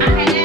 Okay.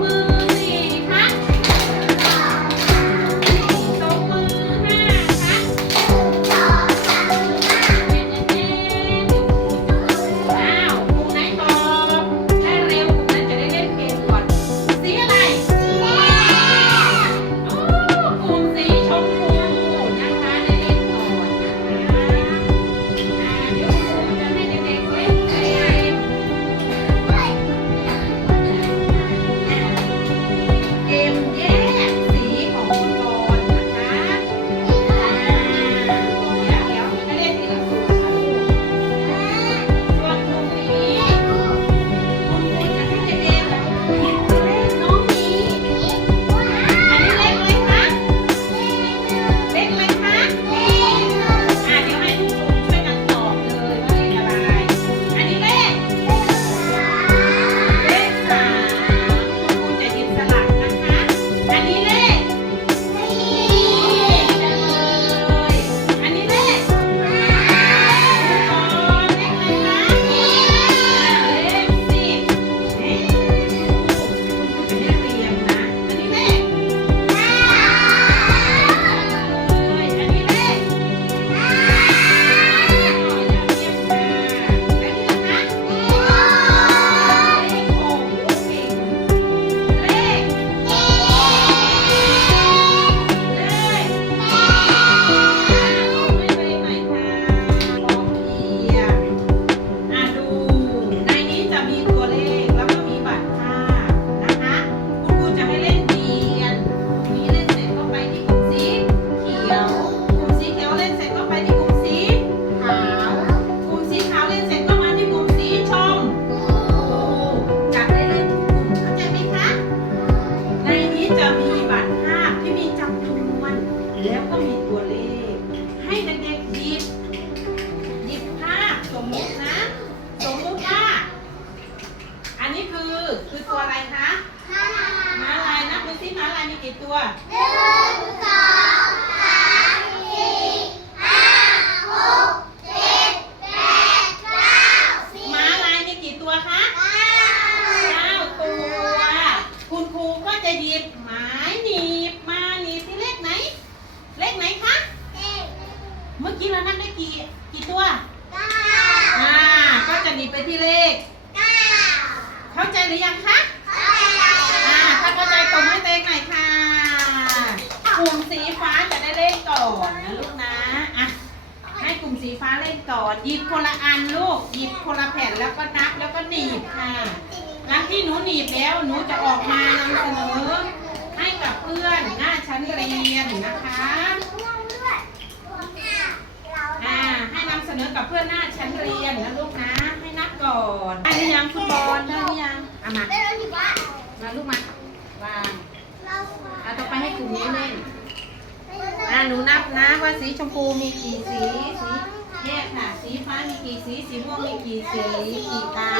mama. สีฟ้าจะได้เล่นก่อนนะลูกนะอะให้กลุ่มสีฟ้าเล่นก่อนหยิบคนละอันลูกหยิบคนละแผ่นแล้วก็นับแล้วก็หนีบค่ะหลังที่หนูหนีบแล้วหนูจะออกมานำเสนอ ให้กับเพื่อนหน้าชั้นเรียนนะคะอ่ให้นำเสนอกับเพื่อนหน้าชั้นเรียนนะลูกนะให้นับก่อนได้หรือยังคุณบอลได้หรือยังเอามามาลูกมาวางเอาต่อไปให้กลุ่มนี้เล่น หนูนับนะว่าสีชมพูมีกี่สีสีแยกค่ะ สีฟ้ามีกี่สี สีม่วงมีกี่สีกี่ตา